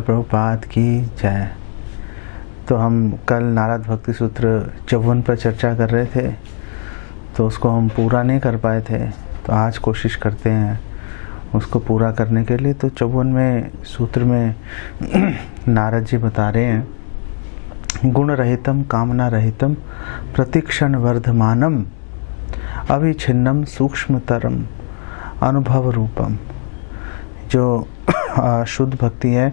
प्रभुपाद की जय। तो हम कल नारद भक्ति सूत्र 54 पर चर्चा कर रहे थे, तो उसको हम पूरा नहीं कर पाए थे, तो आज कोशिश करते हैं उसको पूरा करने के लिए। तो 54वें सूत्र में नारद जी बता रहे हैं, गुण रहितम कामना रहितम प्रतिक्षण वर्धमानम अविच्छिन्नम सूक्ष्मतरम अनुभव रूपम। जो शुद्ध भक्ति है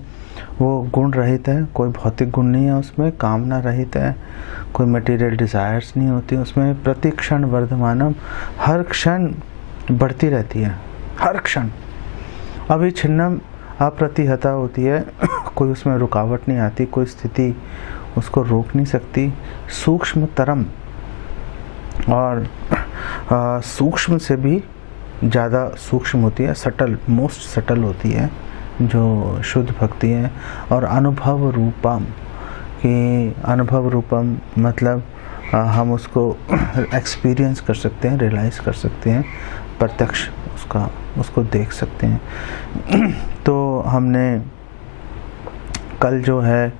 वो गुण रहित है, कोई भौतिक गुण नहीं है उसमें, कामना रहित है, कोई मटेरियल डिज़ायर्स नहीं होती उसमें, प्रति क्षण वर्धमानम, हर क्षण बढ़ती रहती है, हर क्षण अविच्छिन्नम, अप्रतिहता होती है, कोई उसमें रुकावट नहीं आती, कोई स्थिति उसको रोक नहीं सकती, सूक्ष्मतरम, और सूक्ष्म से भी ज़्यादा सूक्ष्म होती है, सटल, मोस्ट सटल होती है जो शुद्ध भक्ति है। और अनुभव रूपम, कि अनुभव रूपम मतलब हम उसको एक्सपीरियंस कर सकते हैं, रियलाइज़ कर सकते हैं, प्रत्यक्ष उसको देख सकते हैं। तो हमने कल जो है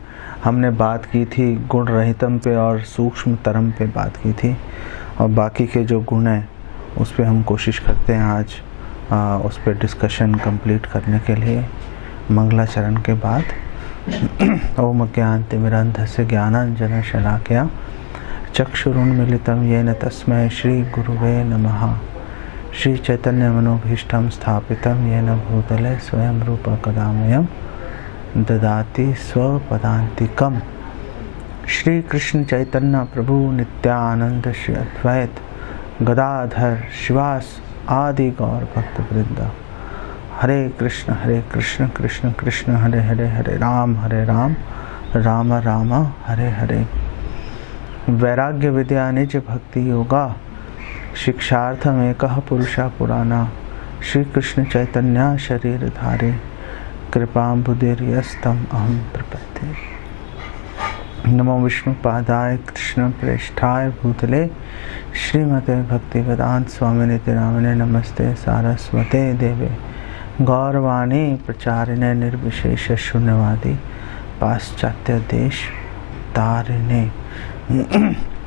हमने बात की थी गुण रहितम पे और सूक्ष्म तरम पे बात की थी, और बाकी के जो गुण हैं उस पर हम कोशिश करते हैं आज उस पर डिस्कशन कंप्लीट करने के लिए मंगलाचरण के बाद। ओम ज्ञानतिमिरन्धस्य ज्ञानाञ्जन शलाकया चक्षुरुन्मीलितं येन तस्मै श्री गुरुवे नमः। श्री चैतन्य मनोभीष्टं स्थापितं येन भूतले स्वयं रूप कदा मह्यं ददाति स्वपदान्तिकम्। श्री कृष्ण चैतन्य प्रभु नित्यानंद श्री अद्वैत गदाधर शिवास आदि गौर भक्त वृंद। हरे कृष्ण कृष्ण कृष्ण हरे हरे, हरे राम राम राम हरे हरे। वैराग्य विद्या निज भक्ति योगा शिक्षार्थम एकः पुरुषा पुराना। श्री कृष्ण चैतन्य शरीर धारे कृपाम्बुधिर्यस्तम अहम प्रपद्ये। नमो विष्णु पादाय कृष्ण प्रेष्ठाय भूतले श्रीमते भक्ति वेदांत स्वामिनिति नामिने नमस्ते सारस्वते देवे गौरवाणी प्रचारिणे निर्विशेष शून्यवादी पाश्चात्य देश तारिणे।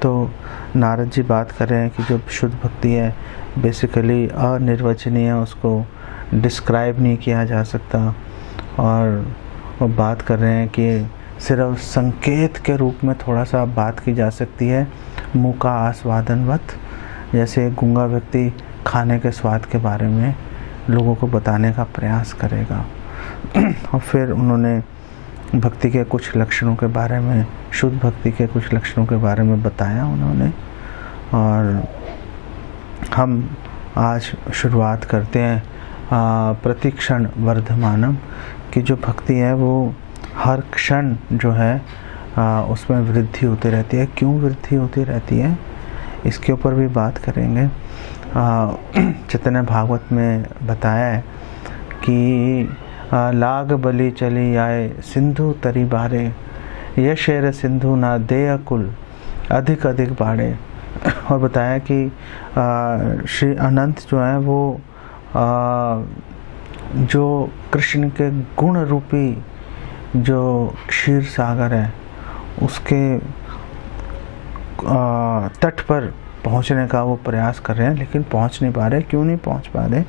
तो नारद जी बात कर रहे हैं कि जो शुद्ध भक्ति है बेसिकली अनिर्वचनीय, उसको डिस्क्राइब नहीं किया जा सकता, और वो बात कर रहे हैं कि सिर्फ संकेत के रूप में थोड़ा सा बात की जा सकती है, मुँह का आस्वादनवत, जैसे गूंगा व्यक्ति खाने के स्वाद के बारे में लोगों को बताने का प्रयास करेगा। और फिर उन्होंने भक्ति के कुछ लक्षणों के बारे में, शुद्ध भक्ति के कुछ लक्षणों के बारे में बताया उन्होंने। और हम आज शुरुआत करते हैं प्रतिक्षण वर्धमानम, कि जो भक्ति है वो हर क्षण जो है उसमें वृद्धि होती रहती है। क्यों वृद्धि होती रहती है इसके ऊपर भी बात करेंगे। चैतन्य भागवत में बताया है कि लाग बलि चली आए सिंधु तरी बारे, ये शेर सिंधु ना दे अकुल अधिक अधिक बाड़े। और बताया कि श्री अनंत जो है वो जो कृष्ण के गुण रूपी जो क्षीर सागर है उसके तट पर पहुंचने का वो प्रयास कर रहे हैं, लेकिन पहुंच नहीं पा रहे। क्यों नहीं पहुंच पा रहे?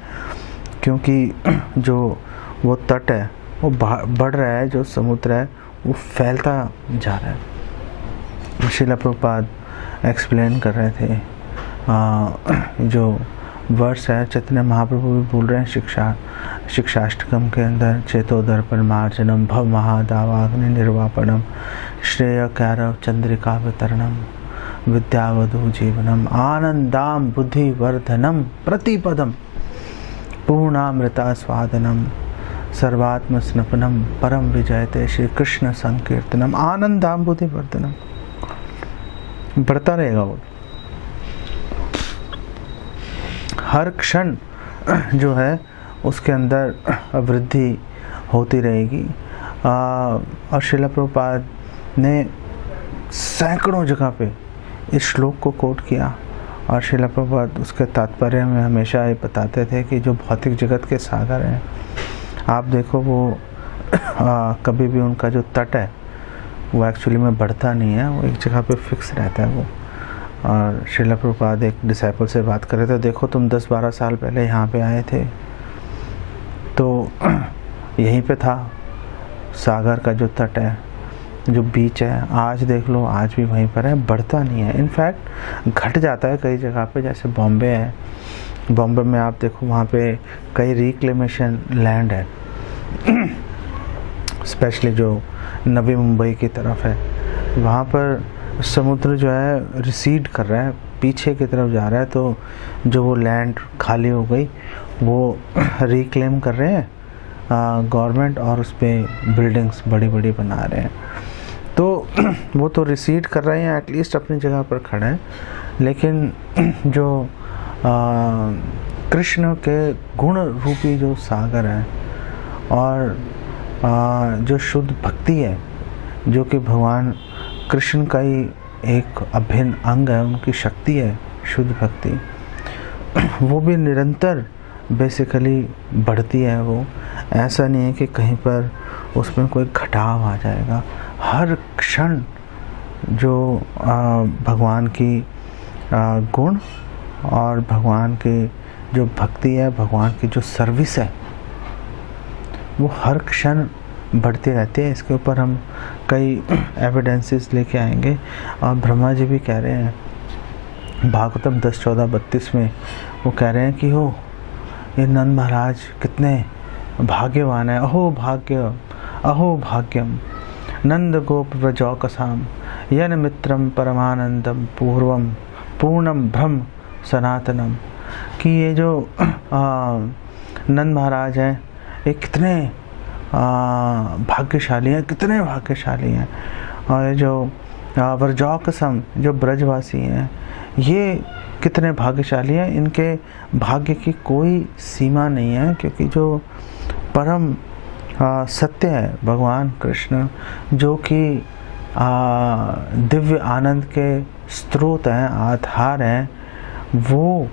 क्योंकि जो वो तट है वो बढ़ रहा है, जो समुद्र है वो फैलता जा रहा है। श्रील प्रभुपाद एक्सप्लेन कर रहे थे जो वर्ष है, चैतन्य महाप्रभु भी बोल रहे हैं शिक्षाष्टकम के अंदर, चेतोदर्पण मार्जनम भव महादावाग्नि निर्वापणम श्रेय कैरव चंद्रिका वितरणम विद्यावधु जीवनम आनंदाम बुद्धि वर्धनम प्रतिपदम पूर्णामृता स्वादनम सर्वात्म स्नपनम परम विजयते श्री कृष्ण संकीर्तनम। आनंदाम बुद्धि वर्धनम बढ़ता रहेगा वो, हर क्षण जो है उसके अंदर वृद्धि होती रहेगी। और श्रील प्रभुपाद ने सैकड़ों जगह पे इस श्लोक को कोट किया, और श्रील प्रभुपाद उसके तात्पर्य में हमेशा ये बताते थे कि जो भौतिक जगत के सागर हैं, आप देखो वो कभी भी उनका जो तट है वो एक्चुअली में बढ़ता नहीं है, वो एक जगह पे फिक्स रहता है वो। और श्रील प्रभुपाद एक डिसाइपल से बात कर रहे थे, देखो तुम 10-12 साल पहले यहाँ पे आए थे तो यहीं पे था सागर का जो तट है, जो बीच है, आज देख लो आज भी वहीं पर है, बढ़ता नहीं है, इनफैक्ट घट जाता है कई जगह पे। जैसे बॉम्बे है, बॉम्बे में आप देखो वहाँ पे कई रिक्लेमेशन लैंड है, स्पेशली जो नवी मुंबई की तरफ है, वहाँ पर समुद्र जो है रिसीड कर रहा है, पीछे की तरफ जा रहा है, तो जो वो लैंड खाली हो गई वो रिक्लेम कर रहे हैं गवर्नमेंट, और उस पर बिल्डिंग्स बड़ी बड़ी बना रहे हैं। तो वो तो रिसीड कर रहे हैं, एटलीस्ट अपनी जगह पर खड़े हैं, लेकिन जो कृष्ण के गुण रूपी जो सागर है और जो शुद्ध भक्ति है, जो कि भगवान कृष्ण का ही एक अभिन्न अंग है, उनकी शक्ति है शुद्ध भक्ति, वो भी निरंतर बेसिकली बढ़ती है। वो ऐसा नहीं है कि कहीं पर उसमें कोई घटाव आ जाएगा। हर क्षण जो भगवान की गुण और भगवान की जो भक्ति है, भगवान की जो सर्विस है, वो हर क्षण बढ़ती रहती है। इसके ऊपर हम कई एविडेंसेस लेके आएंगे। और ब्रह्मा जी भी कह रहे हैं भागवतम 10:14-32 में, वो कह रहे हैं कि हो ये नंद महाराज कितने भाग्यवान है, अहो भाग्य अहो भाग्यम नंद गोप व्रजौकसाम यन मित्रम परमानंदम पूर्वम पूर्णम ब्रह्म सनातनम। कि ये जो नंद महाराज हैं ये कितने भाग्यशाली हैं, कितने भाग्यशाली हैं। और ये जो व्रजौकसम जो ब्रजवासी हैं ये कितने भाग्यशाली हैं, इनके भाग्य की कोई सीमा नहीं है, क्योंकि जो परम सत्य है भगवान कृष्ण, जो कि दिव्य आनंद के स्रोत हैं, आधार हैं, वो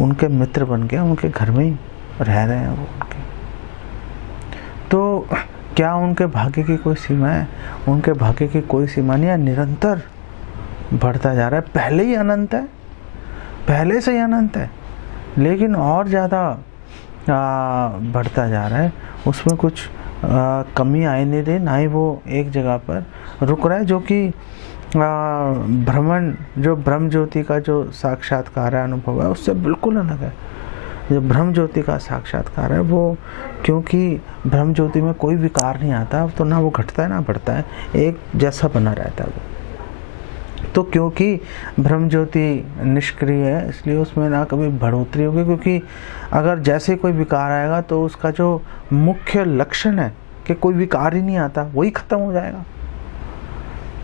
उनके मित्र बन के उनके घर में ही रह रहे हैं वो उनके। तो क्या उनके भाग्य की कोई सीमा है? उनके भाग्य की कोई सीमा नहीं है, निरंतर बढ़ता जा रहा है। पहले ही अनंत है, पहले से ही अनंत है, लेकिन और ज़्यादा बढ़ता जा रहा है। उसमें कुछ कमी आई नहीं रही, ना ही वो एक जगह पर रुक रहा है। जो कि भ्रमण जो ब्रह्म ज्योति का जो साक्षात्कार है, अनुभव है, उससे बिल्कुल अलग है। जो ब्रह्म ज्योति का साक्षात्कार है वो, क्योंकि ब्रह्म ज्योति में कोई विकार नहीं आता, तो ना वो घटता है ना बढ़ता है, एक जैसा बना रहता है वो। तो क्योंकि ब्रह्म ज्योति निष्क्रिय है, इसलिए उसमें ना कभी बढ़ोतरी होगी, क्योंकि अगर जैसे कोई विकार आएगा तो उसका जो मुख्य लक्षण है कि कोई विकार ही नहीं आता, वही खत्म हो जाएगा।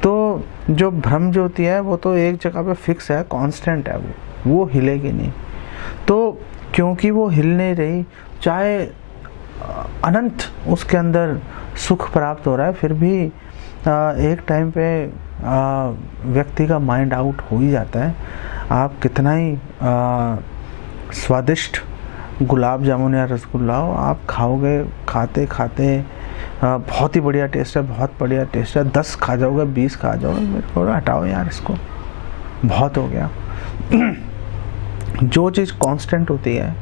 तो जो ब्रह्म ज्योति है वो तो एक जगह पे फिक्स है, कांस्टेंट है, वो हिलेगी नहीं। तो क्योंकि वो हिल नहीं रही, चाहे अनंत उसके अंदर सुख प्राप्त हो रहा है, फिर भी एक टाइम पे व्यक्ति का माइंड आउट हो ही जाता है। आप कितना ही स्वादिष्ट गुलाब जामुन या रसगुल्ला हो, आप खाओगे, खाते खाते बहुत ही बढ़िया टेस्ट है, बहुत बढ़िया टेस्ट है, 10 खा जाओगे, 20 खा जाओगे, मेरे को हटाओ यार, इसको बहुत हो गया। जो चीज़ कांस्टेंट होती है,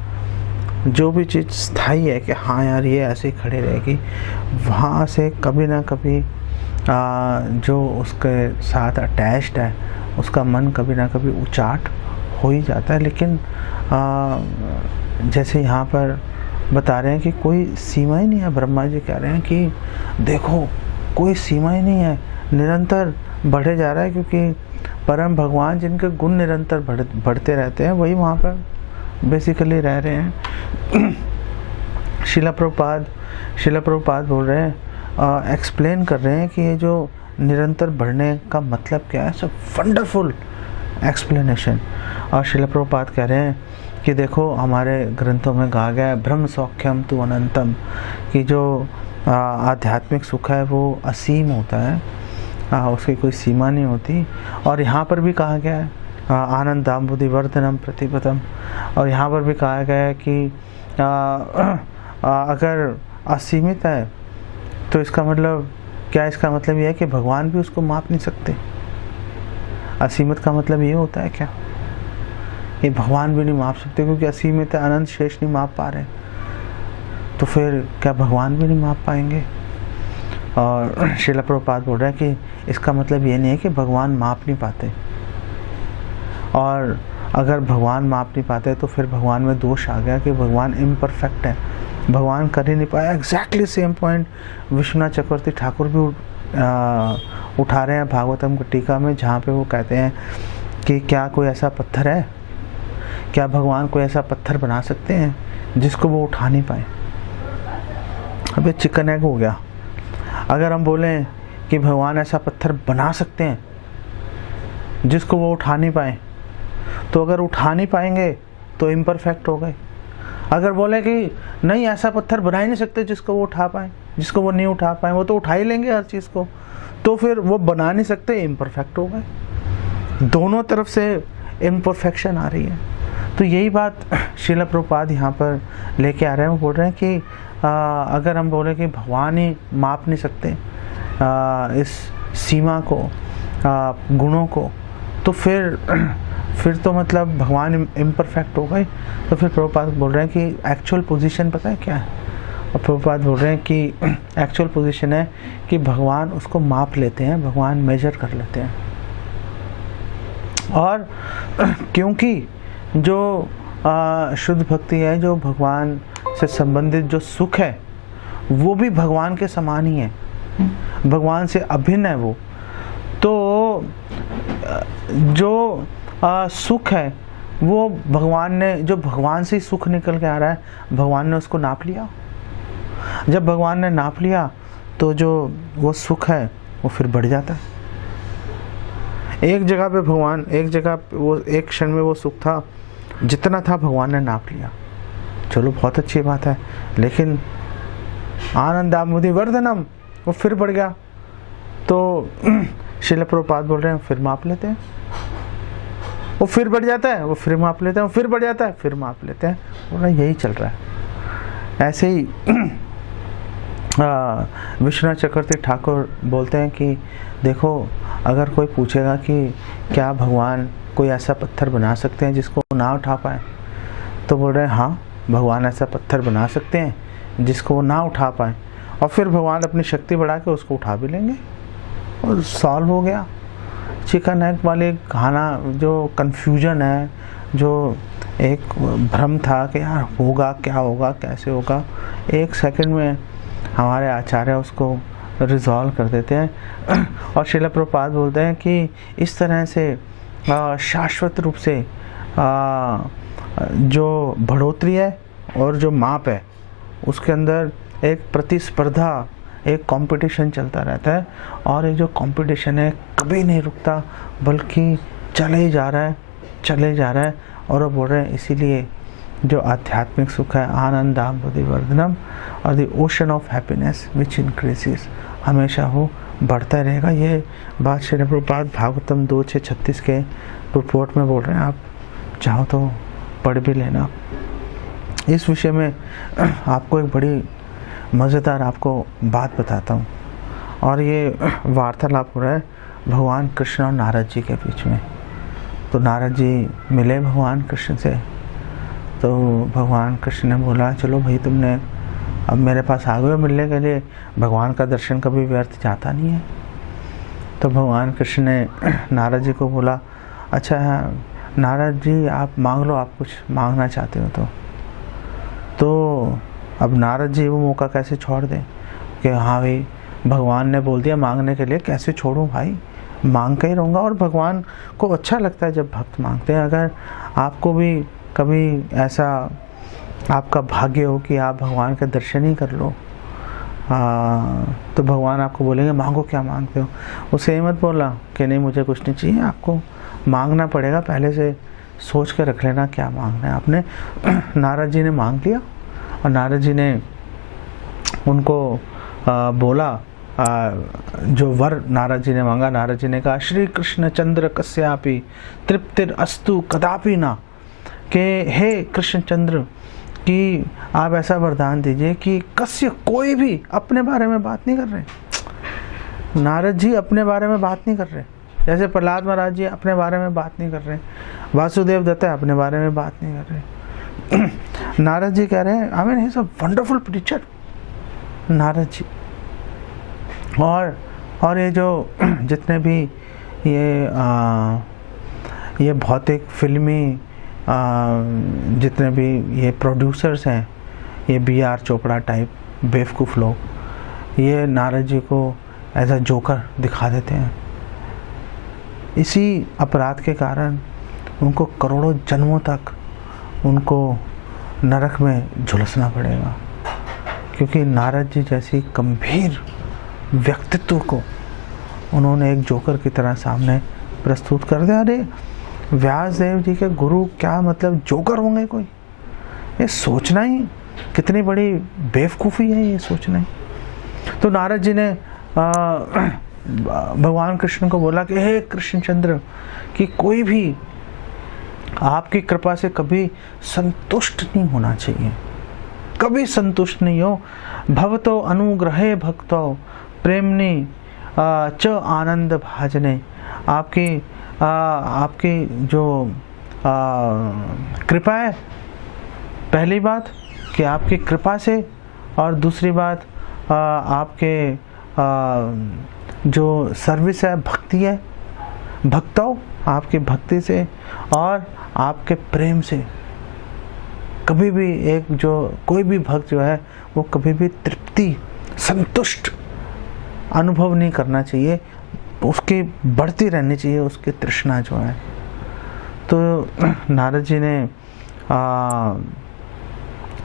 जो भी चीज़ स्थायी है कि हाँ यार ये ऐसे ही खड़ी रहेगी, वहाँ से कभी ना कभी जो उसके साथ अटैच्ड है उसका मन कभी ना कभी उचाट हो ही जाता है। लेकिन जैसे यहाँ पर बता रहे हैं कि कोई सीमा ही नहीं है, ब्रह्मा जी कह रहे हैं कि देखो कोई सीमा ही नहीं है, निरंतर बढ़े जा रहा है, क्योंकि परम भगवान जिनके गुण निरंतर बढ़ते रहते हैं वही वहाँ पर बेसिकली रह रहे हैं। श्रील प्रभुपाद बोल रहे हैं, एक्सप्लेन कर रहे हैं कि ये जो निरंतर बढ़ने का मतलब क्या है, सब वंडरफुल एक्सप्लेनेशन। और श्रील प्रभुपाद कह रहे हैं कि देखो हमारे ग्रंथों में कहा गया है ब्रह्म सौख्यम तु अनंतम, कि जो आध्यात्मिक सुख है वो असीम होता है, उसकी कोई सीमा नहीं होती। और यहाँ पर भी कहा गया है आनंदाम बुद्धि वर्धनम प्रतिपदम, और यहाँ पर भी कहा गया है कि अगर असीमित है तो इसका मतलब क्या? इसका मतलब ये है कि भगवान भी उसको माप नहीं सकते। असीमित का मतलब ये होता है क्या? ये भगवान भी नहीं माप सकते, क्योंकि असीमित अनंत शेष नहीं माप पा रहे, तो फिर क्या भगवान भी नहीं माप पाएंगे? और श्रील प्रभुपाद बोल रहे हैं कि इसका मतलब ये नहीं है कि भगवान माप नहीं पाते, और अगर भगवान माप नहीं पाते तो फिर भगवान में दोष आ गया कि भगवान इम्परफेक्ट है, भगवान कर ही नहीं पाया। एग्जैक्टली सेम पॉइंट विश्वनाथ चक्रवर्ती ठाकुर भी उठा रहे हैं भागवतम की टीका में, जहाँ पे वो कहते हैं कि क्या कोई ऐसा पत्थर है, क्या भगवान कोई ऐसा पत्थर बना सकते हैं जिसको वो उठा नहीं पाए? अब ये चिकन एग हो गया। अगर हम बोलें कि भगवान ऐसा पत्थर बना सकते हैं जिसको वो उठा नहीं पाए, तो अगर उठा नहीं पाएंगे तो इम्परफेक्ट हो गए। अगर बोले कि नहीं ऐसा पत्थर बना ही नहीं सकते जिसको वो उठा पाए, जिसको वो नहीं उठा पाए, वो तो उठा ही लेंगे हर चीज़ को, तो फिर वो बना नहीं सकते, इम्परफेक्ट हो गए। दोनों तरफ से इम्परफेक्शन आ रही है। तो यही बात श्रील प्रभुपाद यहाँ पर लेके आ रहे हैं। वो बोल रहे हैं कि अगर हम बोले कि भगवान ही माप नहीं सकते इस सीमा को, गुणों को, तो फिर तो मतलब भगवान इम्परफेक्ट हो गए। तो फिर प्रभुपाद बोल रहे हैं कि एक्चुअल पोजीशन पता है क्या है? और प्रभुपाद बोल रहे हैं कि एक्चुअल पोजीशन है कि भगवान उसको माप लेते हैं, भगवान मेजर कर लेते हैं। और क्योंकि जो शुद्ध भक्ति है, जो भगवान से संबंधित जो सुख है, वो भी भगवान के समान ही है, भगवान से अभिन्न है वो। तो जो सुख है वो भगवान ने, जो भगवान से ही सुख निकल के आ रहा है, भगवान ने उसको नाप लिया। जब भगवान ने नाप लिया तो जो वो सुख है वो फिर बढ़ जाता है। एक जगह पे भगवान, एक जगह वो एक क्षण में वो सुख था, जितना था भगवान ने नाप लिया, चलो बहुत अच्छी बात है, लेकिन आनंदामुदि वर्धनम वो फिर बढ़ गया। तो श्रील प्रभुपाद बोल रहे हैं फिर माप लेते हैं, वो फिर बढ़ जाता है, वो फिर माप लेते हैं, वो फिर बढ़ जाता है, फिर माप लेते हैं। बोल रहे यही चल रहा है। ऐसे ही विश्वनाथ चक्रवर्ती ठाकुर बोलते हैं कि देखो, अगर कोई पूछेगा कि क्या भगवान कोई ऐसा पत्थर बना सकते हैं जिसको ना उठा पाए, तो बोल रहे हैं हाँ, भगवान ऐसा पत्थर बना सकते हैं जिसको वो ना उठा पाए, और फिर भगवान अपनी शक्ति बढ़ा के उसको उठा भी लेंगे और सॉल्व हो गया। चिकन एग वाले खाना, जो कन्फ्यूजन है, जो एक भ्रम था कि यार होगा क्या होगा, कैसे होगा, एक सेकंड में हमारे आचार्य उसको रिजॉल्व कर देते हैं। और श्रील प्रभुपाद बोलते हैं कि इस तरह से शाश्वत रूप से जो बढ़ोतरी है और जो माप है, उसके अंदर एक प्रतिस्पर्धा, एक कंपटीशन चलता रहता है, और ये जो कंपटीशन है कभी नहीं रुकता, बल्कि चले ही जा रहा है, चले जा रहा है। और वो बोल रहे हैं इसीलिए जो आध्यात्मिक सुख है, आनंदामुदि वर्धनम, और the ocean of happiness which increases, हमेशा वो बढ़ता रहेगा। ये बात श्री प्रभुपाद भागवतम 2:6-36 के रिपोर्ट में बोल रहे हैं। आप चाहो तो पढ़ भी लेना। इस विषय में आपको एक बड़ी मज़ेदार आपको बात बताता हूँ, और ये वार्तालाप हो रहा है भगवान कृष्ण और नारद जी के बीच में। तो नारद जी मिले भगवान कृष्ण से, तो भगवान कृष्ण ने बोला चलो भाई, तुमने अब मेरे पास आ गए हो मिलने के लिए, भगवान का दर्शन कभी व्यर्थ जाता नहीं है। तो भगवान कृष्ण ने नारद जी को बोला, अच्छा नारद जी आप मांग लो, आप कुछ मांगना चाहते हो तो अब नारद जी वो मौका कैसे छोड़ दें कि हाँ भाई भगवान ने बोल दिया मांगने के लिए, कैसे छोड़ूं भाई, मांग के ही रहूँगा। और भगवान को अच्छा लगता है जब भक्त मांगते हैं। अगर आपको भी कभी ऐसा आपका भाग्य हो कि आप भगवान के दर्शन ही कर लो, तो भगवान आपको बोलेंगे मांगो, क्या मांगते हो। उसे ये मत बोला कि नहीं मुझे कुछ नहीं चाहिए, आपको मांगना पड़ेगा, पहले से सोच के रख लेना क्या मांगना है आपने। नारद जी ने मांग लिया, और नारद जी ने उनको बोला, जो वर नारद जी ने मांगा, नारद जी ने कहा श्री कृष्ण चंद्र कस्यापि तृप्तिर अस्तु कदापि ना, के हे कृष्ण चंद्र, कि आप ऐसा वरदान दीजिए कि कस्य कोई भी अपने बारे में बात नहीं कर रहे। नारद जी अपने बारे में बात नहीं कर रहे, जैसे प्रहलाद महाराज जी अपने बारे में बात नहीं कर रहे, वासुदेव दत्ता अपने बारे में बात नहीं कर रहे। नारद जी कह रहे हैं I mean he is a wonderful preacher, Narad ji. और ये जो जितने भी ये भौतिक फिल्मी जितने भी ये प्रोड्यूसर्स हैं, ये BR चोपड़ा टाइप बेवकूफ़ लोग, ये नारद जी को एज अ जोकर दिखा देते हैं। इसी अपराध के कारण उनको करोड़ों जन्मों तक उनको नरक में झुलसना पड़ेगा, क्योंकि नारद जी जैसी गंभीर व्यक्तित्व को उन्होंने एक जोकर की तरह सामने प्रस्तुत कर दिया। अरे व्यासदेव जी के गुरु क्या मतलब जोकर होंगे कोई? ये सोचना ही कितनी बड़ी बेवकूफ़ी है, ये सोचना ही। तो नारद जी ने भगवान कृष्ण को बोला कि हे कृष्णचंद्र, कि कोई भी आपकी कृपा से कभी संतुष्ट नहीं होना चाहिए, कभी संतुष्ट नहीं हो। भवतो अनुग्रहे भक्तो प्रेमनी च आनंद भाजने। आपकी जो कृपा है, पहली बात कि आपकी कृपा से, और दूसरी बात आपके जो सर्विस है, भक्ति है, भक्तों आपकी भक्ति से और आपके प्रेम से कभी भी एक जो कोई भी भक्त जो है वो कभी भी तृप्ति, संतुष्ट अनुभव नहीं करना चाहिए, उसकी बढ़ती रहनी चाहिए उसकी तृष्णा जो है। तो नारद जी ने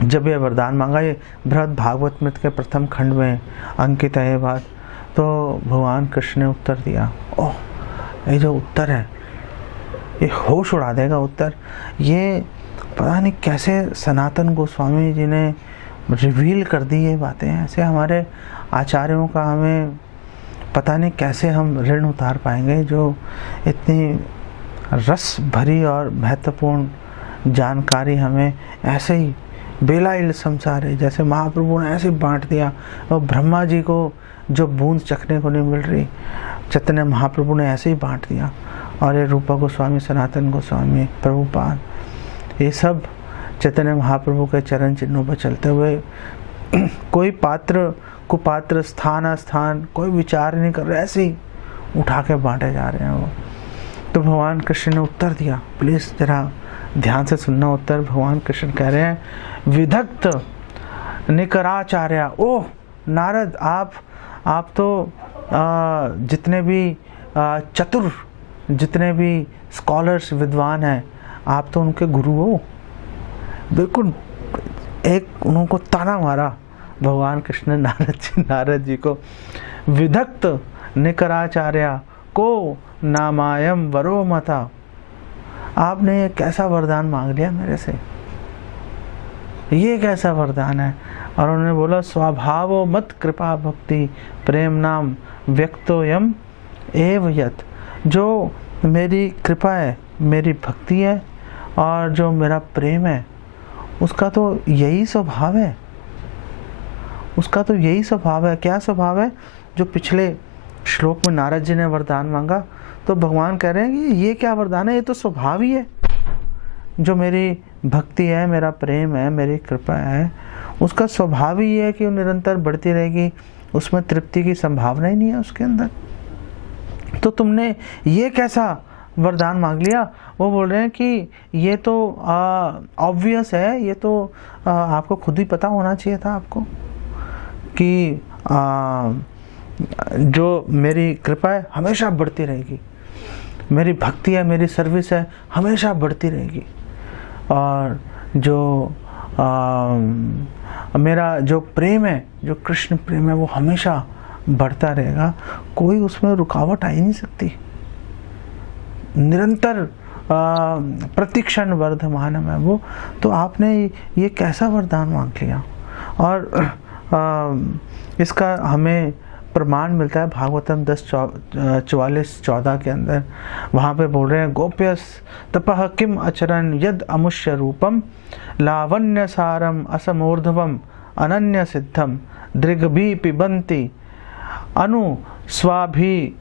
जब ये वरदान मांगा, ये बृहद भागवत मृत के प्रथम खंड में अंकित है ये बात, तो भगवान कृष्ण ने उत्तर दिया। ओह, ये जो उत्तर है ये होश उड़ा देगा उत्तर। ये पता नहीं कैसे सनातन गोस्वामी जी ने रिवील कर दी ये बातें, ऐसे हमारे आचार्यों का हमें पता नहीं कैसे हम ऋण उतार पाएंगे, जो इतनी रस भरी और महत्वपूर्ण जानकारी हमें ऐसे ही बेलाइल समझारे, जैसे महाप्रभु ने ऐसे बांट दिया। और ब्रह्मा जी को जो बूंद चखने को नहीं मिल रही, चैतन्य महाप्रभु ने ऐसे ही बांट दिया। और ये रूपा गोस्वामी, सनातन गोस्वामी, प्रभुपाद, ये सब चैतन्य महाप्रभु के चरण चिन्हों पर चलते हुए कोई पात्र कुपात्र, स्थान अस्थान कोई विचार नहीं कर रहे, ऐसे ही उठा के बांटे जा रहे हैं वो। तो भगवान कृष्ण ने उत्तर दिया, प्लीज़ जरा ध्यान से सुनना उत्तर। भगवान कृष्ण कह रहे हैं, विधक्त निकराचार्य। ओह नारद, आप तो जितने भी चतुर, जितने भी स्कॉलर्स, विद्वान हैं, आप तो उनके गुरु हो। बिल्कुल एक उनको ताना मारा भगवान कृष्ण नारद जी को, विधक्त निकराचार्य को नामायम वरो मता। आपने ये कैसा वरदान मांग लिया मेरे से, ये कैसा वरदान है? और उन्होंने बोला, स्वभावो मत कृपा भक्ति प्रेम नाम व्यक्तोयम एव यत्। जो मेरी कृपा है, मेरी भक्ति है और जो मेरा प्रेम है, उसका तो यही स्वभाव है, उसका तो यही स्वभाव है। क्या स्वभाव है? जो पिछले श्लोक में नारद जी ने वरदान मांगा, तो भगवान कह रहे हैं कि ये क्या वरदान है, ये तो स्वभाव ही है। जो मेरी भक्ति है, मेरा प्रेम है, मेरी कृपा है, उसका स्वभाव ही है कि वो निरंतर बढ़ती रहेगी, उसमें तृप्ति की संभावना ही नहीं है उसके अंदर। तो तुमने ये कैसा वरदान मांग लिया? वो बोल रहे हैं कि ये तो ऑब्वियस है, ये तो आपको खुद ही पता होना चाहिए था आपको कि जो मेरी कृपा है हमेशा बढ़ती रहेगी, मेरी भक्ति है, मेरी सर्विस है, हमेशा बढ़ती रहेगी, और जो मेरा जो प्रेम है, जो कृष्ण प्रेम है, वो हमेशा बढ़ता रहेगा, कोई उसमें रुकावट आ ही नहीं सकती, निरंतर प्रतिक्षण वर्धमानम है वो। तो आपने ये कैसा वरदान मांग लिया? और इसका हमें प्रमाण मिलता है भागवतम 10:44-14 के अंदर। वहाँ पे बोल रहे हैं गोप्यस तपः किम अचरन यद अमुष्य रूपम लावण्य सारम असमूर्ध्वम अनन्य सिद्धम दृग्भी पिबंती अनु स्वाभि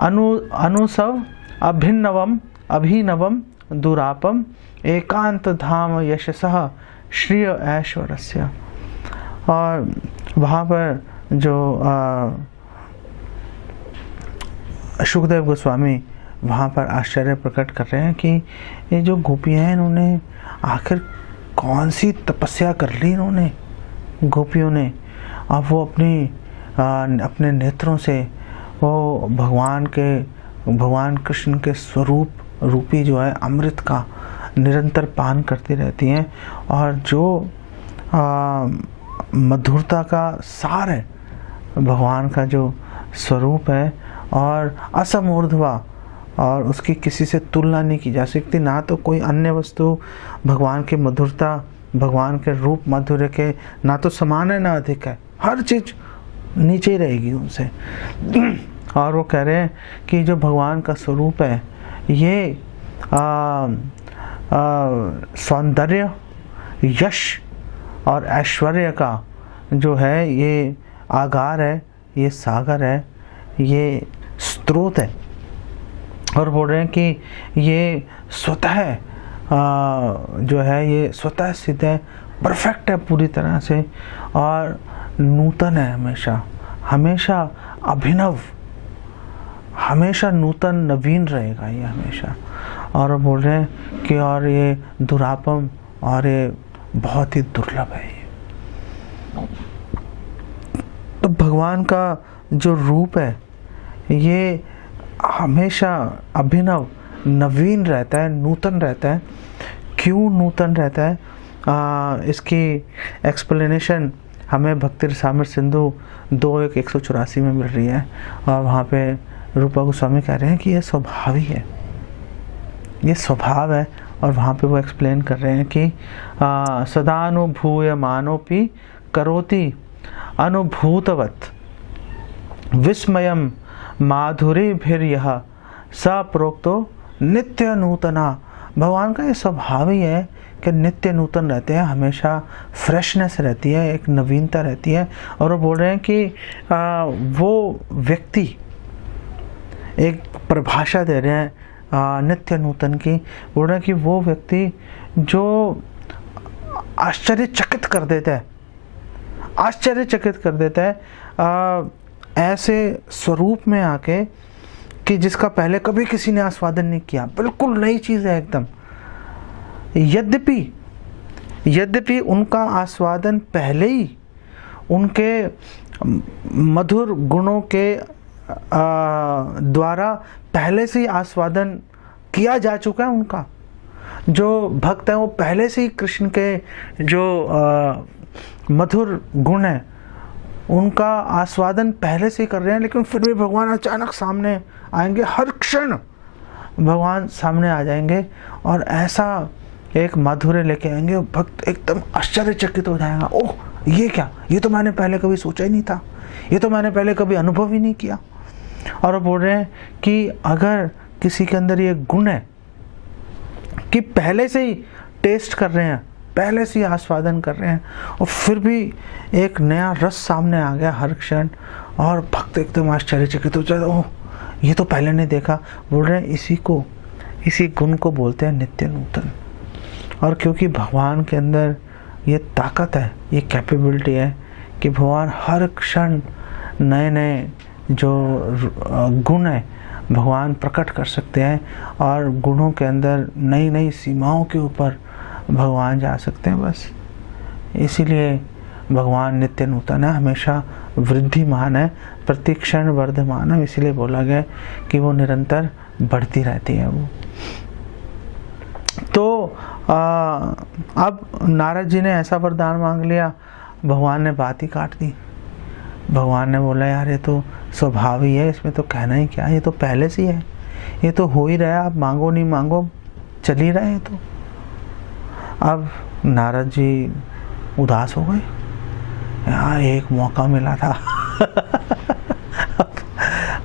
अनुसव अभिनवम दुरापम एकांत धाम यशसः श्री ऐश्वर्यस्य। और वहाँ पर जो शुकदेव गोस्वामी वहाँ पर आश्चर्य प्रकट कर रहे हैं कि ये जो गोपियाँ हैं इन्होंने आखिर कौन सी तपस्या कर ली इन्होंने, गोपियों ने। अब वो अपने नेत्रों से वो भगवान कृष्ण के स्वरूप रूपी जो है अमृत का निरंतर पान करती रहती हैं। और जो मधुरता का सार है भगवान का जो स्वरूप है, और असमूर्ध्वा, और उसकी किसी से तुलना नहीं की जा सकती। ना तो कोई अन्य वस्तु भगवान की मधुरता, भगवान के रूप माधुर्य के ना तो समान है ना अधिक है, हर चीज़ नीचे ही रहेगी उनसे। और वो कह रहे हैं कि जो भगवान का स्वरूप है ये सौंदर्य, यश और ऐश्वर्य का जो है ये आगार है, ये सागर है, ये स्रोत है। और बोल रहे हैं कि ये स्वतः जो है ये स्वतः सिद्ध है, परफेक्ट है पूरी तरह से, और नूतन है, हमेशा अभिनव, हमेशा नूतन नवीन रहेगा ये हमेशा। और बोल रहे हैं कि और ये दुरापम, और ये बहुत ही दुर्लभ है। तो भगवान का जो रूप है ये हमेशा अभिनव, नवीन रहता है, नूतन रहता है। क्यों नूतन रहता है इसकी एक्सप्लेनेशन हमें भक्ति रसामृत सिंधु 2:184 में मिल रही है। और वहाँ पे रूपा गोस्वामी कह रहे हैं कि ये स्वभाव ही है, ये स्वभाव है। और वहाँ पे वो एक्सप्लेन कर रहे हैं कि सदानुभूय मानोपि करोति अनुभूतवत् विस्मयम माधुरीभिर्यः स प्रोक्तो नित्य नूतना। भगवान का ये स्वभाव ही है कि नित्य नूतन रहते हैं, हमेशा फ्रेशनेस रहती है, एक नवीनता रहती है। और वो बोल रहे हैं कि वो व्यक्ति, एक परिभाषा दे रहे हैं नित्य नूतन की, बोल रहे हैं कि वो व्यक्ति जो आश्चर्यचकित कर देता है, आश्चर्यचकित कर देता है ऐसे स्वरूप में आके कि जिसका पहले कभी किसी ने आस्वादन नहीं किया, बिल्कुल नई चीज़ है एकदम। यद्यपि उनका आस्वादन पहले ही उनके मधुर गुणों के द्वारा पहले से ही आस्वादन किया जा चुका है। उनका जो भक्त है वो पहले से ही कृष्ण के जो मधुर गुण है उनका आस्वादन पहले से ही कर रहे हैं। लेकिन फिर भी भगवान अचानक सामने आएंगे, हर क्षण भगवान सामने आ जाएंगे और ऐसा एक माधुर्य लेके आएंगे, भक्त एकदम आश्चर्यचकित हो जाएगा। ओह, ये क्या, ये तो मैंने पहले कभी सोचा ही नहीं था, ये तो मैंने पहले कभी अनुभव ही नहीं किया। और बोल रहे हैं कि अगर किसी के अंदर ये गुण है कि पहले से ही टेस्ट कर रहे हैं, पहले से ही आस्वादन कर रहे हैं, और फिर भी एक नया रस सामने आ गया हर क्षण, और भक्त एकदम आश्चर्यचकित हो जाता है, ओह ये तो पहले नहीं देखा। बोल रहे हैं इसी गुण को बोलते हैं नित्य नूतन। और क्योंकि भगवान के अंदर ये ताकत है, ये कैपेबिलिटी है कि भगवान हर क्षण नए नए जो गुण है भगवान प्रकट कर सकते हैं, और गुणों के अंदर नई नई सीमाओं के ऊपर भगवान जा सकते हैं। बस इसीलिए भगवान नित्य नूतन है, हमेशा वृद्धिमान है, प्रतिक्षण वर्धमान है। इसीलिए बोला गया कि वो निरंतर बढ़ती रहती है वो। तो अब नारद जी ने ऐसा वरदान मांग लिया, भगवान ने बात ही काट दी। भगवान ने बोला यार ये तो स्वभाव ही है, इसमें तो कहना ही क्या, ये तो पहले से ही है, ये तो हो ही रहा है, आप मांगो नहीं मांगो चल ही रहे हैं। तो अब नारद जी उदास हो गए, यहाँ एक मौका मिला था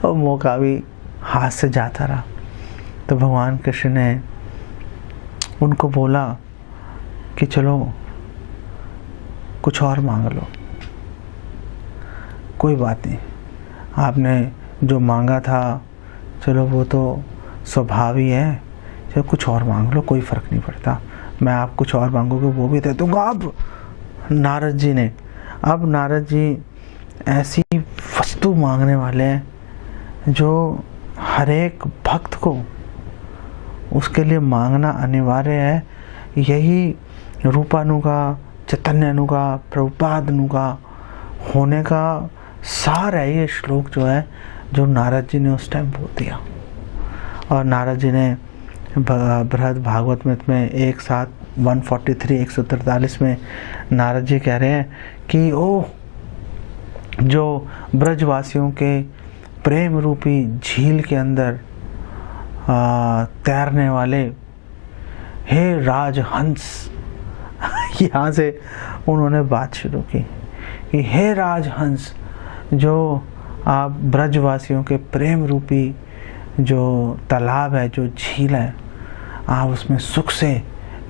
और मौका भी हाथ से जाता रहा। तो भगवान कृष्ण ने उनको बोला कि चलो कुछ और मांग लो, कोई बात नहीं, आपने जो मांगा था चलो वो तो स्वभाव ही है, चलो कुछ और मांग लो, कोई फ़र्क नहीं पड़ता, मैं आप कुछ और मांगोगे वो भी दे दूँगा। अब नारद जी ऐसी वस्तु मांगने वाले हैं जो हर एक भक्त को उसके लिए मांगना अनिवार्य है। यही रूपानुगा, चैतन्यानुगा, प्रभुपादनुगा होने का सार है ये श्लोक जो है, जो नारद जी ने उस टाइम बोल दिया। और नारद जी ने बृहद भागवत में 143 में नारद जी कह रहे हैं कि ओ जो ब्रजवासियों के प्रेम रूपी झील के अंदर तैरने वाले हे राजहंस, यहाँ से उन्होंने बात शुरू की कि हे राजहंस, जो आप ब्रजवासियों के प्रेम रूपी जो तालाब है, जो झील है, आप उसमें सुख से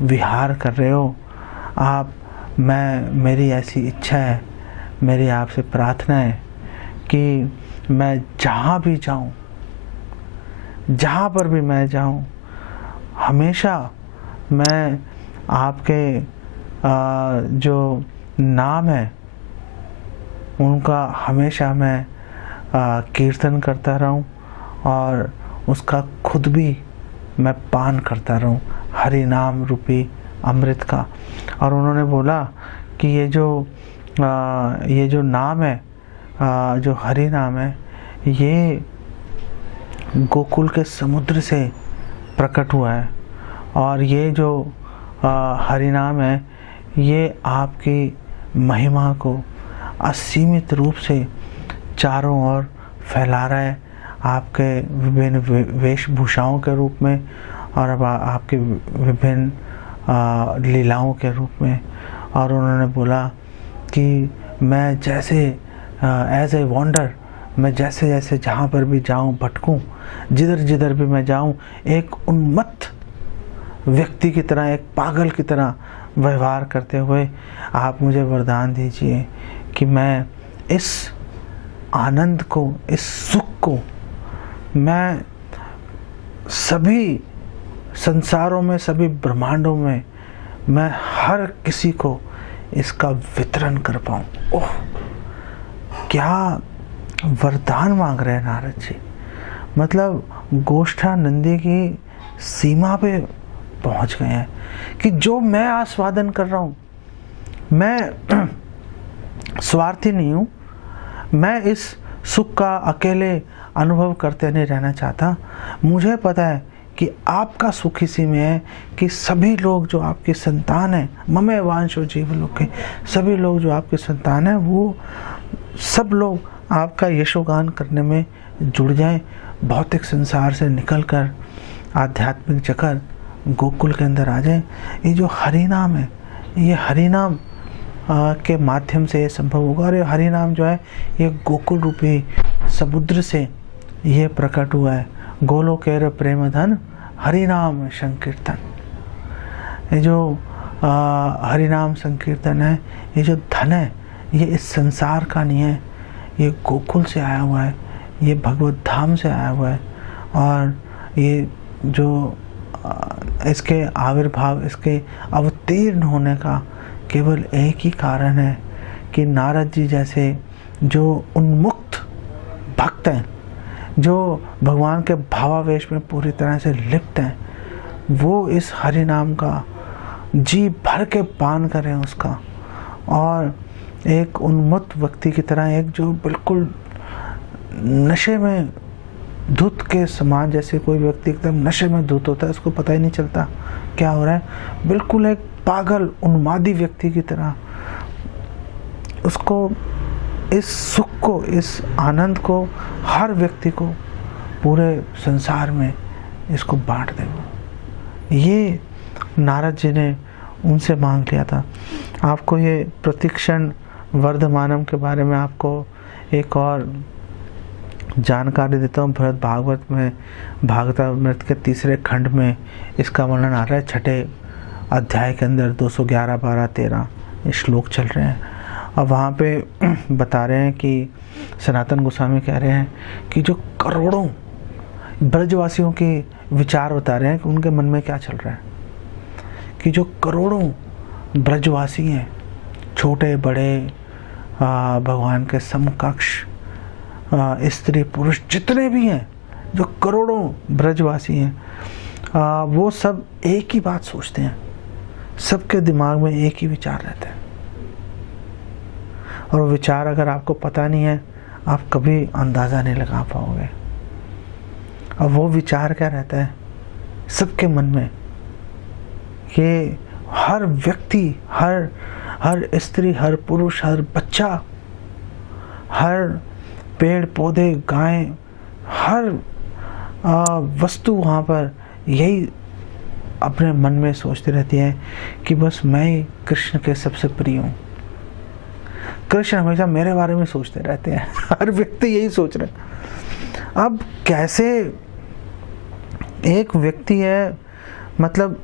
विहार कर रहे हो। मेरी ऐसी इच्छा है, मेरी आपसे प्रार्थना है कि मैं जहाँ भी जाऊँ, जहाँ पर भी मैं जाऊँ, हमेशा मैं आपके जो नाम है उनका हमेशा मैं कीर्तन करता रहूं और उसका खुद भी मैं पान करता रहूं, हरि नाम रूपी अमृत का। और उन्होंने बोला कि ये जो नाम है, जो हरि नाम है, ये गोकुल के समुद्र से प्रकट हुआ है। और ये जो हरि नाम है, ये आपकी महिमा को असीमित रूप से चारों ओर फैला रहा है, आपके विभिन्न वेशभूषाओं के रूप में और अब आपके विभिन्न लीलाओं के रूप में। और उन्होंने बोला कि मैं जैसे एज ए वॉन्डर, मैं जैसे जैसे जहाँ पर भी जाऊँ, भटकूँ, जिधर भी मैं जाऊँ, एक उन्मत्त व्यक्ति की तरह, एक पागल की तरह व्यवहार करते हुए आप मुझे वरदान दीजिए कि मैं इस आनंद को, इस सुख को मैं सभी संसारों में, सभी ब्रह्मांडों में मैं हर किसी को इसका वितरण कर पाऊँ। ओह, क्या वरदान मांग रहे हैं नारद जी। मतलब गोष्ठानंदी की सीमा पे पहुंच गए हैं कि जो मैं आस्वादन कर रहा हूँ, मैं स्वार्थी नहीं हूँ, मैं इस सुख का अकेले अनुभव करते नहीं रहना चाहता। मुझे पता है कि आपका सुख इसी में है कि सभी लोग जो आपके संतान हैं, ममे वांशो जीव लोग के सभी लोग जो आपके संतान हैं, वो सब लोग आपका यशोगान करने में जुड़ जाएं, भौतिक संसार से निकलकर आध्यात्मिक जगत गोकुल के अंदर आ जाएं। ये जो हरि नाम है, ये हरि नाम के माध्यम से ये संभव होगा। और ये हरि नाम जो है, ये गोकुल रूपी समुद्र से ये प्रकट हुआ है। गोलोकेर प्रेम धन हरि नाम संकीर्तन। ये जो हरि नाम संकीर्तन है, ये जो धन है, ये इस संसार का नहीं है, ये गोकुल से आया हुआ है, ये भगवत धाम से आया हुआ है। और ये जो इसके आविर्भाव, इसके अवतीर्ण होने का केवल एक ही कारण है कि नारद जी जैसे जो उन्मुक्त भक्त हैं, जो भगवान के भावावेश में पूरी तरह से लिप्त हैं, वो इस हरि नाम का जी भर के पान करें उसका। और एक उन्मत्त व्यक्ति की तरह, एक जो बिल्कुल नशे में धुत के समान, जैसे कोई व्यक्ति एकदम नशे में धुत होता है, उसको पता ही नहीं चलता क्या हो रहा है, बिल्कुल एक पागल उन्मादी व्यक्ति की तरह उसको इस सुख को, इस आनंद को हर व्यक्ति को पूरे संसार में इसको बांट दें। ये नारद जी ने उनसे मांग लिया था। आपको ये प्रतिक्षण वर्धमानम के बारे में आपको एक और जानकारी देता हूँ। भरत भागवत में भागवतामृत के 3 खंड में इसका वर्णन आ रहा है। 6 अध्याय के अंदर 211, 12, 13 ये श्लोक चल रहे हैं। अब वहाँ पे बता रहे हैं कि सनातन गोस्वामी कह रहे हैं कि जो करोड़ों ब्रजवासियों के विचार बता रहे हैं कि उनके मन में क्या चल रहा है, कि जो करोड़ों ब्रजवासी हैं, छोटे बड़े, भगवान के समकक्ष स्त्री पुरुष जितने भी हैं, जो करोड़ों ब्रजवासी हैं, वो सब एक ही बात सोचते हैं। सबके दिमाग में एक ही विचार रहता है, और वो विचार अगर आपको पता नहीं है, आप कभी अंदाज़ा नहीं लगा पाओगे। अब वो विचार क्या रहता है सबके मन में, कि हर व्यक्ति, हर स्त्री, हर पुरुष, हर बच्चा, हर पेड़ पौधे, गाय, हर वस्तु वहाँ पर यही अपने मन में सोचती रहती है कि बस मैं ही कृष्ण के सबसे प्रिय हूँ। कृष्ण हमेशा मेरे बारे में सोचते रहते हैं। हर व्यक्ति यही सोच रहा है। अब कैसे एक व्यक्ति है, मतलब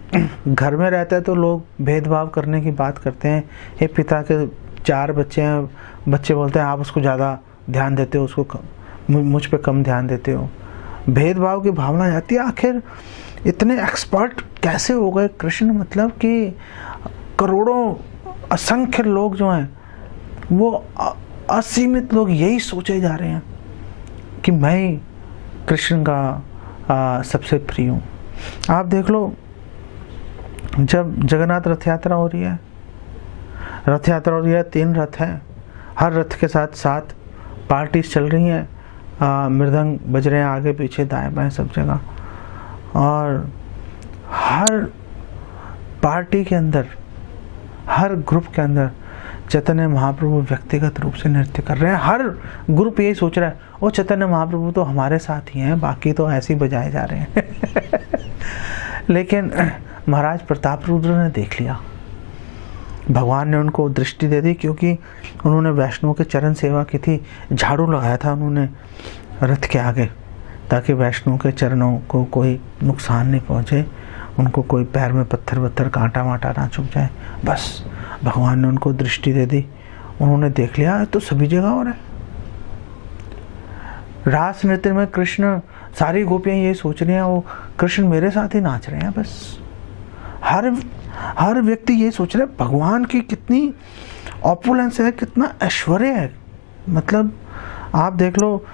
घर में रहता है तो लोग भेदभाव करने की बात करते हैं। ये पिता के 4 बच्चे हैं, बच्चे बोलते हैं आप उसको ज़्यादा ध्यान देते हो, उसको मुझ पे कम ध्यान देते हो। भेदभाव की भावना जाती है। आखिर इतने एक्सपर्ट कैसे हो गए कृष्ण, मतलब कि करोड़ों असंख्य लोग जो हैं वो असीमित लोग यही सोचे जा रहे हैं कि मैं ही कृष्ण का सबसे प्रिय हूँ। आप देख लो, जब जगन्नाथ रथ यात्रा हो रही है, 3 रथ हैं, हर रथ के साथ 7 पार्टीज चल रही हैं, मृदंग बज रहे हैं आगे पीछे दाएं बाएं सब जगह, और हर पार्टी के अंदर, हर ग्रुप के अंदर चैतन्य महाप्रभु व्यक्तिगत रूप से नृत्य कर रहे हैं। हर ग्रुप यही सोच रहा है वो चैतन्य महाप्रभु तो हमारे साथ ही हैं, बाकी तो ऐसे ही बजाए जा रहे हैं। लेकिन महाराज प्रताप रुद्र ने देख लिया, भगवान ने उनको दृष्टि दे दी, क्योंकि उन्होंने वैष्णव के चरण सेवा की थी। झाड़ू लगाया था उन्होंने रथ के आगे, ताकि वैष्णव के चरणों को कोई नुकसान नहीं पहुँचे, उनको कोई पैर में पत्थर वत्थर कांटा वाटा ना चुभ जाए। बस भगवान ने उनको दृष्टि दे दी, उन्होंने देख लिया तो सभी जगह हो रहा है। रास नृत्य में कृष्ण, सारी गोपियाँ ये सोच रही हैं वो कृष्ण मेरे साथ ही नाच रहे हैं। बस हर व्यक्ति ये सोच रहा है भगवान की कितनी ऑपुलेंस है, कितना ऐश्वर्य है। मतलब आप देख लो,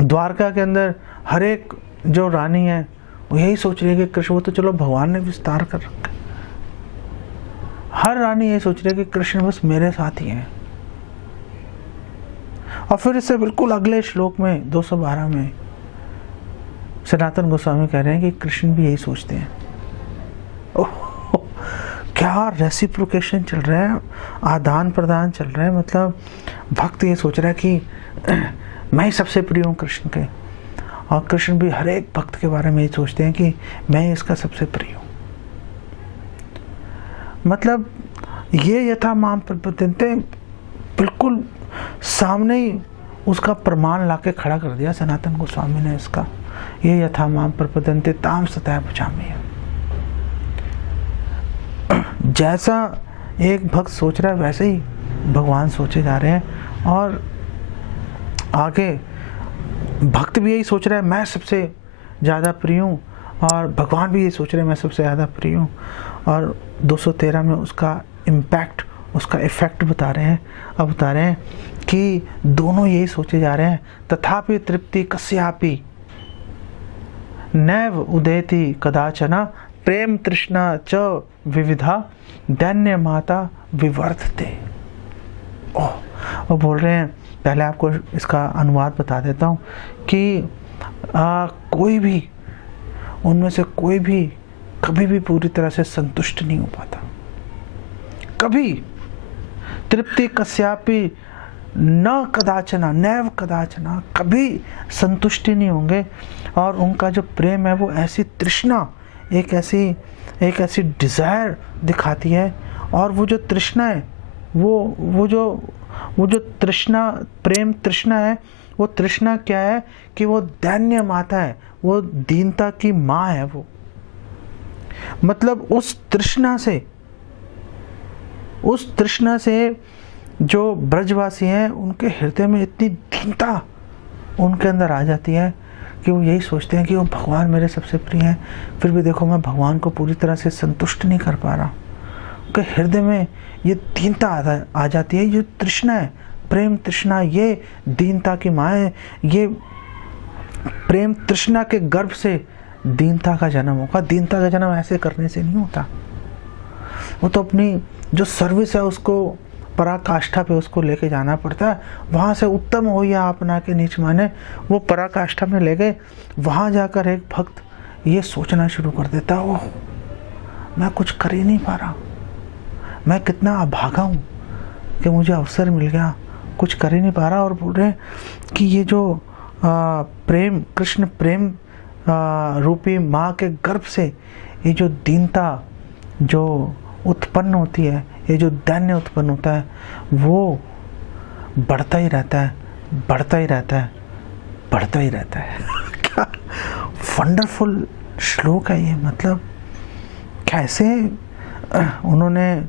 द्वारका के अंदर हर एक जो रानी है वो यही सोच रही है कि कृष्ण, वो तो चलो भगवान ने विस्तार कर रखा है, हर रानी ये सोच रही है कि कृष्ण बस मेरे साथ ही है। और फिर इससे बिल्कुल अगले श्लोक में 212 में सनातन गोस्वामी कह रहे हैं कि कृष्ण भी यही सोचते हैं। ओह, क्या रेसिप्रोकेशन चल रहा है, आदान प्रदान चल रहा है। मतलब भक्त ये सोच रहा है कि मैं ही सबसे प्रिय हूँ कृष्ण के, और कृष्ण भी हर एक भक्त के बारे में ये सोचते हैं कि मैं इसका सबसे प्रिय हूँ। मतलब ये यथा माम प्रपद्यन्ते, बिल्कुल सामने ही उसका प्रमाण लाके खड़ा कर दिया सनातन गोस्वामी ने इसका। ये यथा माम प्रपद्यन्ते ताम सतः भजामि। जैसा एक भक्त सोच रहा है वैसे ही भगवान सोचे जा रहे हैं, और आगे भक्त भी यही सोच रहा है मैं सबसे ज़्यादा प्रिय हूँ, और भगवान भी ये सोच रहे हैं मैं सबसे ज़्यादा प्रिय हूँ। और 213 में उसका इम्पैक्ट, उसका इफ़ेक्ट बता रहे हैं। अब बता रहे हैं कि दोनों यही सोचे जा रहे हैं, तथापि तृप्ति कस्यापि नैव उदेति कदाचन प्रेम तृष्णा च विविधा दैन्य माता विवर्धते। ओह, वो बोल रहे हैं, पहले आपको इसका अनुवाद बता देता हूँ कि कोई भी उनमें से कोई भी कभी भी पूरी तरह से संतुष्ट नहीं हो पाता, कभी। तृप्ति कस्यापि न कदाचना, नैव कदाचना, कभी संतुष्टि नहीं होंगे। और उनका जो प्रेम है वो ऐसी तृष्णा, एक ऐसी डिज़ायर दिखाती है। और वो जो तृष्णा है, वो जो तृष्णा, प्रेम तृष्णा है, वो तृष्णा क्या है कि वो दैन्य माता है, वो दीनता की माँ है। वो मतलब उस तृष्णा से जो ब्रजवासी हैं उनके हृदय में इतनी दीनता उनके अंदर आ जाती है कि वो यही सोचते हैं कि वो भगवान मेरे सबसे प्रिय हैं, फिर भी देखो मैं भगवान को पूरी तरह से संतुष्ट नहीं कर पा रहा। उनके हृदय में ये दीनता आ जाती है। ये तृष्णा है, प्रेम तृष्णा, ये दीनता की माँ है। ये प्रेम तृष्णा के गर्भ से दीनता का जन्म होगा। दीनता का जन्म ऐसे करने से नहीं होता। वो तो अपनी जो सर्विस है उसको पराकाष्ठा पे उसको लेके जाना पड़ता है। वहाँ से उत्तम हो या अपना के नीच माने, वो पराकाष्ठा में ले गए। वहाँ जाकर एक भक्त ये सोचना शुरू कर देता है, ओह मैं कुछ कर ही नहीं पा रहा, मैं कितना अभागा हूँ कि मुझे अवसर मिल गया, कुछ कर ही नहीं पा रहा। और बोल रहे हैं कि ये जो प्रेम, कृष्ण प्रेम रूपी माँ के गर्भ से ये जो दीनता जो उत्पन्न होती है, ये जो दैन्य उत्पन्न होता है, वो बढ़ता ही रहता है, बढ़ता ही रहता है, बढ़ता ही रहता है। क्या वंडरफुल श्लोक है ये। मतलब कैसे उन्होंने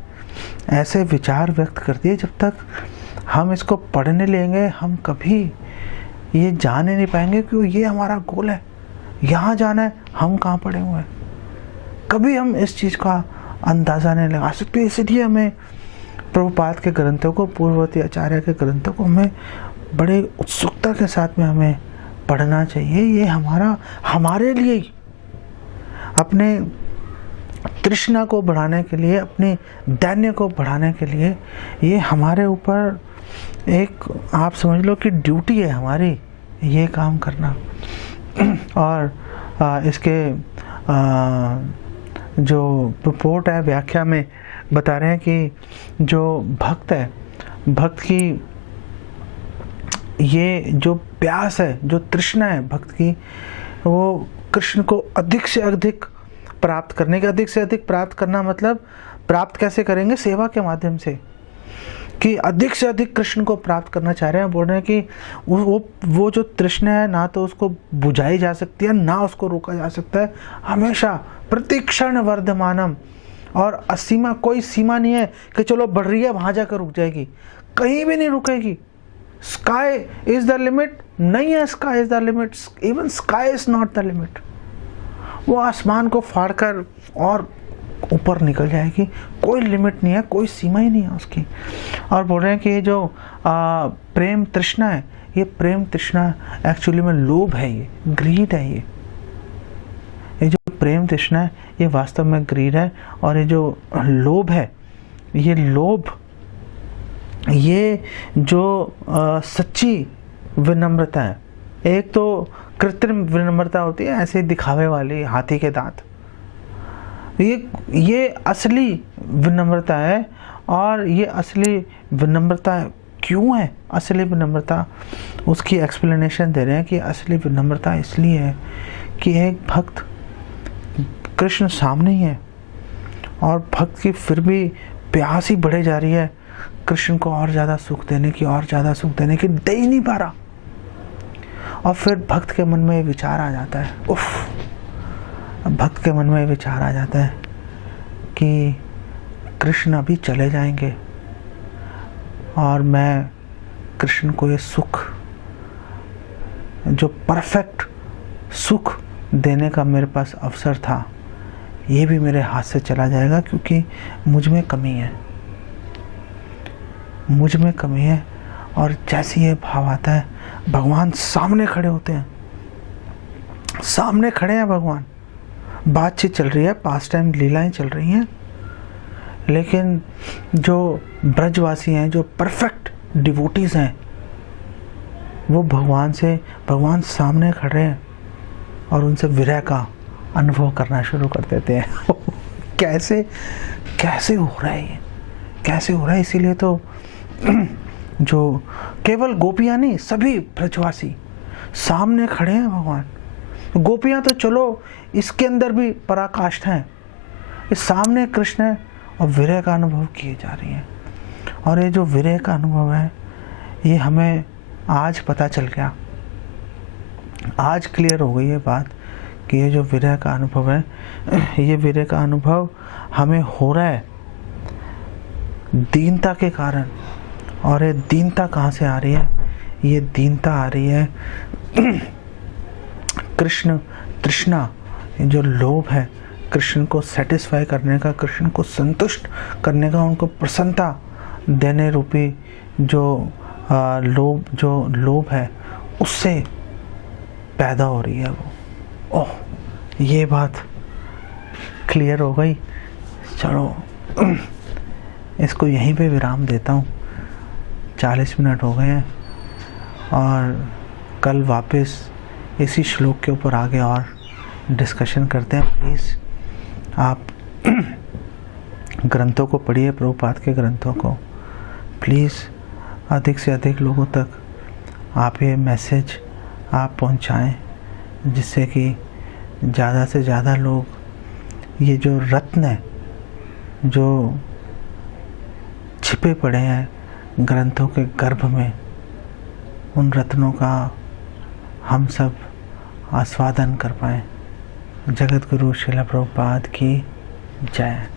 ऐसे विचार व्यक्त कर दिए। जब तक हम इसको पढ़ने लेंगे हम कभी ये जान ही नहीं पाएंगे कि ये हमारा गोल है, यहाँ जाना है, हम कहाँ पड़े हुए हैं। कभी हम इस चीज़ का अंदाज़ा नहीं लगा सकते। इसलिए हमें प्रभुपाद के ग्रंथों को, पूर्ववर्ती आचार्य के ग्रंथों को हमें बड़े उत्सुकता के साथ में हमें पढ़ना चाहिए। ये हमारे लिए अपने तृष्णा को बढ़ाने के लिए, अपने दैन्य को बढ़ाने के लिए, ये हमारे ऊपर एक आप समझ लो कि ड्यूटी है हमारी ये काम करना। और इसके जो रिपोर्ट है, व्याख्या में बता रहे हैं कि जो भक्त है, भक्त की ये जो प्यास है, जो तृष्णा है भक्त की, वो कृष्ण को अधिक से अधिक प्राप्त करने के, अधिक से अधिक प्राप्त करना मतलब प्राप्त कैसे करेंगे? सेवा के माध्यम से, कि अधिक से अधिक कृष्ण को प्राप्त करना चाह रहे हैं। बोल रहे हैं कि वो जो तृष्णा है ना तो उसको बुझाई जा सकती है ना उसको रोका जा सकता है। हमेशा प्रतिक्षण वर्धमानम, और असीमा, कोई सीमा नहीं है कि चलो बढ़ रही है वहाँ जाकर रुक जाएगी, कहीं भी नहीं रुकेगी। स्काई इज द लिमिट नहीं है, sky is the limit, even sky is not the limit. वो आसमान को फाड़कर और ऊपर निकल जाएगी, कोई लिमिट नहीं है, कोई सीमा ही नहीं है उसकी। और बोल रहे हैं कि ये जो प्रेम तृष्णा है, ये प्रेम तृष्णा एक्चुअली में लोभ है, ये ग्रीड है। ये जो प्रेम तृष्णा है ये वास्तव में ग्रीड है। और ये जो लोभ है, ये लोभ, ये जो सच्ची विनम्रता है, एक तो कृत्रिम विनम्रता होती है, ऐसे दिखावे वाली हाथी के दांत, ये असली विनम्रता है। और ये असली विनम्रता क्यों है? असली विनम्रता, उसकी एक्सप्लेनेशन दे रहे हैं कि असली विनम्रता इसलिए है कि एक भक्त, कृष्ण सामने ही है और भक्त की फिर भी प्यास ही बढ़े जा रही है कृष्ण को और ज़्यादा सुख देने की, और ज़्यादा सुख देने की, दे ही नहीं पा रहा। और फिर भक्त के मन में ये विचार आ जाता है, उफ, भक्त के मन में विचार आ जाता है कि कृष्ण अभी चले जाएंगे और मैं कृष्ण को ये सुख, जो परफेक्ट सुख देने का मेरे पास अवसर था, ये भी मेरे हाथ से चला जाएगा, क्योंकि मुझ में कमी है, मुझ में कमी है। और जैसे ये भाव आता है, भगवान सामने खड़े होते हैं, सामने खड़े हैं भगवान, बातचीत चल रही है, पास टाइम लीलाएं चल रही हैं, लेकिन जो ब्रजवासी हैं, जो परफेक्ट डिवोटीज हैं, वो भगवान सामने खड़े हैं और उनसे विरह का अनुभव करना शुरू कर देते हैं। कैसे हो रहा है ये, कैसे हो रहा है? इसीलिए तो जो केवल गोपियाँ नहीं, सभी ब्रजवासी सामने खड़े हैं भगवान। गोपियाँ तो चलो इसके अंदर भी पराकाष्ठा है, इस सामने कृष्ण है और विरह का अनुभव किए जा रही हैं। और ये जो विरह का अनुभव है, ये हमें आज पता चल गया आज क्लियर हो गई है बात कि ये जो विरह का अनुभव है, ये विरह का अनुभव हमें हो रहा है दीनता के कारण। और ये दीनता कहाँ से आ रही है? ये दीनता आ रही है कृष्ण तृष्णा, जो लोभ है कृष्ण को सेटिस्फाई करने का, कृष्ण को संतुष्ट करने का, उनको प्रसन्नता देने रूपी जो लोभ है, उससे पैदा हो रही है वो। ओह, ये बात क्लियर हो गई। चलो इसको यहीं पे विराम देता हूँ। 40 मिनट हो गए हैं और कल वापस इसी श्लोक के ऊपर आगे और डिस्कशन करते हैं। प्लीज़ आप ग्रंथों को पढ़िए, प्रभुपाद के ग्रंथों को। प्लीज़ अधिक से अधिक लोगों तक आप ये मैसेज आप पहुंचाएं, जिससे कि ज़्यादा से ज़्यादा लोग ये जो रत्न है, जो छिपे पड़े हैं ग्रंथों के गर्भ में, उन रत्नों का हम सब आस्वादन कर पाएं। जगत गुरु श्रील प्रभुपाद की जय।